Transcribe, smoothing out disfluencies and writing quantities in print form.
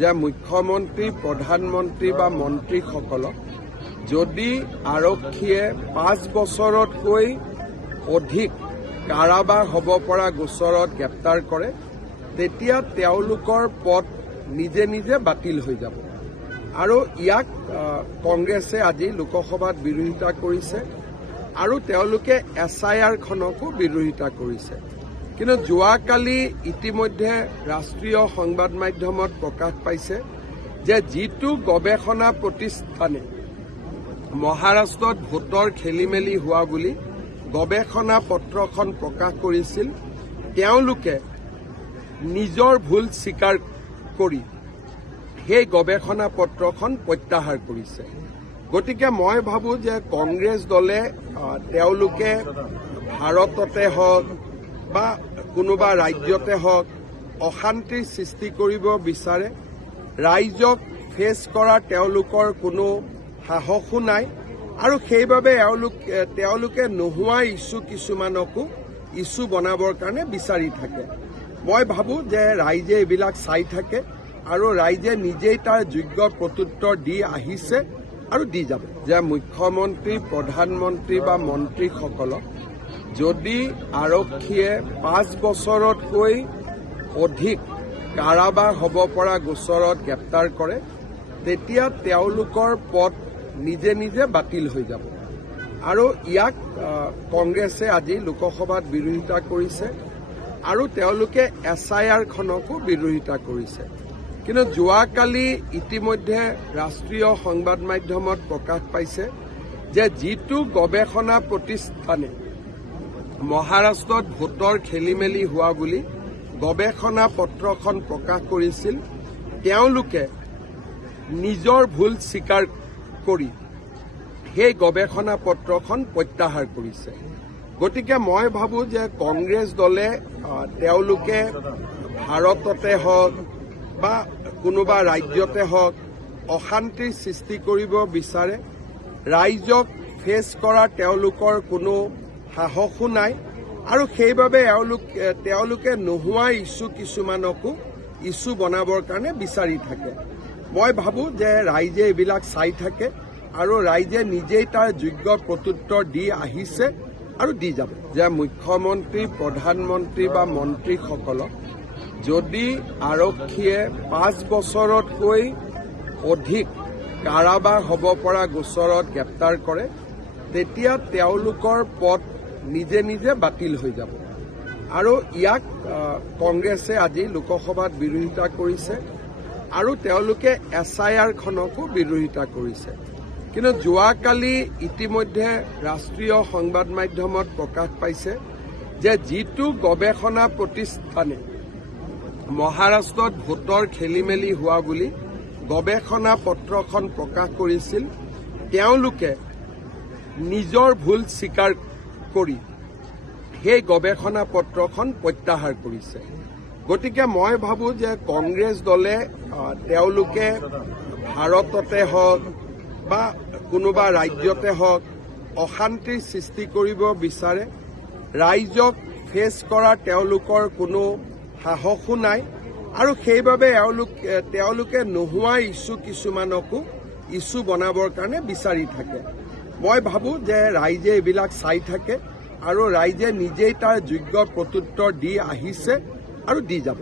যে মুখ্যমন্ত্ৰী প্ৰধানমন্ত্ৰী বা মন্ত্ৰীসকলক যদি আৰক্ষীয়ে 5 বছৰতকৈ অধিক কাৰাবাস হ'ব পৰা গোচৰত গ্ৰেপ্তাৰ কৰে তেতিয়া তেওঁলোকৰ পদ নিজে নিজে বাতিল হৈ যাব। আৰু ইয়াক কংগ্ৰেছে আজি লোকসভাত বিৰোধিতা কৰিছে আৰু তেওঁলোকে SIR খনকো বিৰোধিতা কৰিছে। কিন্তু যোৱাকালি ইতিমধ্যে ৰাষ্ট্ৰীয় সংবাদ মাধ্যমত প্ৰকাশ পাইছে যে যিটো গৱেষণা প্ৰতিষ্ঠানে মহাৰাষ্ট্ৰত ভোটৰ খেলিমেলি হোৱা বুলি গৱেষণা পত্ৰখন প্ৰকাশ কৰিছিল তেওঁলোকে নিজৰ ভুল স্বীকাৰ কৰি সেই গৱেষণা পত্ৰখন প্ৰত্যাহাৰ কৰিছে। গতিকে মই ভাবো যে কংগ্ৰেছ দলে তেওঁলোকে ভাৰততে হওক বা কোনোবা ৰাজ্যতে হওক অশান্তিৰ সৃষ্টি কৰিব বিচাৰে। ৰাইজক ফেচ কৰা তেওঁলোকৰ কোনো সাহসো নাই আৰু সেইবাবে তেওঁলোকে নোহোৱা ইছ্যু কিছুমানকো ইছ্যু বনাবৰ কাৰণে বিচাৰি থাকে। মই ভাবো যে ৰাইজে এইবিলাক চাই থাকে আৰু ৰাইজে নিজেই তাৰ যোগ্য প্ৰত্যুত্তৰ দি আহিছে আৰু দি যাব। যে মুখ্যমন্ত্ৰী প্ৰধানমন্ত্ৰী বা মন্ত্ৰীসকলক যদি আৰক্ষীয়ে 5 বছৰতকৈ অধিক কাৰাবাস হ'ব পৰা গোচৰত গ্ৰেপ্তাৰ কৰে তেতিয়া তেওঁলোকৰ পদ নিজে নিজে বাতিল হৈ যাব। আৰু ইয়াক কংগ্ৰেছে আজি লোকসভাত বিৰোধিতা কৰিছে আৰু তেওঁলোকে SIR খনকো বিৰোধিতা কৰিছে। কিন্তু যোৱাকালি ইতিমধ্যে ৰাষ্ট্ৰীয় সংবাদ মাধ্যমত প্ৰকাশ পাইছে যে যিটো গৱেষণা প্ৰতিষ্ঠানে মহাৰাষ্ট্ৰত ভোটৰ খেলিমেলি হোৱা বুলি গৱেষণা পত্ৰখন প্ৰকাশ কৰিছিল তেওঁলোকে নিজৰ ভুল স্বীকাৰ কৰি সেই গৱেষণা পত্ৰখন প্ৰত্যাহাৰ কৰিছে। গতিকে মই ভাবো যে কংগ্ৰেছ দলে তেওঁলোকে ভাৰততে হওক বা কোনোবা ৰাজ্যতে হওক অশান্তিৰ সৃষ্টি কৰিব বিচাৰে। ৰাইজক ফেচ কৰা তেওঁলোকৰ কোনো সাহসো নাই আৰু সেইবাবে তেওঁলোকে নোহোৱা ইছ্যু কিছুমানকো ইছ্যু বনাবৰ কাৰণে বিচাৰি থাকে। মই ভাবো যে ৰাইজে এইবিলাক চাই থাকে আৰু ৰাইজে নিজেই তাৰ যোগ্য প্ৰত্যুত্তৰ দি আহিছে আৰু দি যাব। যে মুখ্যমন্ত্ৰী প্ৰধানমন্ত্ৰী বা মন্ত্ৰীসকলক যদি আৰক্ষীয়ে 5 বছৰতকৈ অধিক কাৰাবাস হ'ব পৰা গোচৰত গ্ৰেপ্তাৰ কৰে তেতিয়া তেওঁলোকৰ পদ নিজে নিজে বাতিল হৈ যাব। আৰু ইয়াক কংগ্ৰেছে আজি লোকসভাত বিৰোধিতা কৰিছে আৰু তেওঁলোকে SIR খনকো বিৰোধিতা কৰিছে। কিন্তু যোৱাকালি ইতিমধ্যে ৰাষ্ট্ৰীয় সংবাদ মাধ্যমত প্ৰকাশ পাইছে যে যিটো গৱেষণা প্ৰতিষ্ঠানে মহাৰাষ্ট্ৰত ভোটৰ খেলিমেলি হোৱা বুলি গৱেষণা পত্ৰখন প্ৰকাশ কৰিছিল তেওঁলোকে নিজৰ ভুল স্বীকাৰ কৰি সেই গৱেষণা পত্ৰখন প্ৰত্যাহাৰ কৰিছে। গতিকে মই ভাবো যে কংগ্ৰেছ দলে তেওঁলোকে ভাৰততে হওক বা কোনোবা ৰাজ্যতে হওক অশান্তিৰ সৃষ্টি কৰিব বিচাৰে। ৰাইজক ফেচ কৰা তেওঁলোকৰ কোনো সাহসো নাই আৰু সেইবাবে তেওঁলোকে নোহোৱা ইছ্যু কিছুমানকো ইছ্যু বনাবৰ কাৰণে বিচাৰি থাকে। মই ভাবো যে ৰাইজে এইবিলাক চাই থাকে আৰু ৰাইজে নিজেই তাৰ যোগ্য প্ৰত্যুত্তৰ দি আহিছে আৰু দি যাব।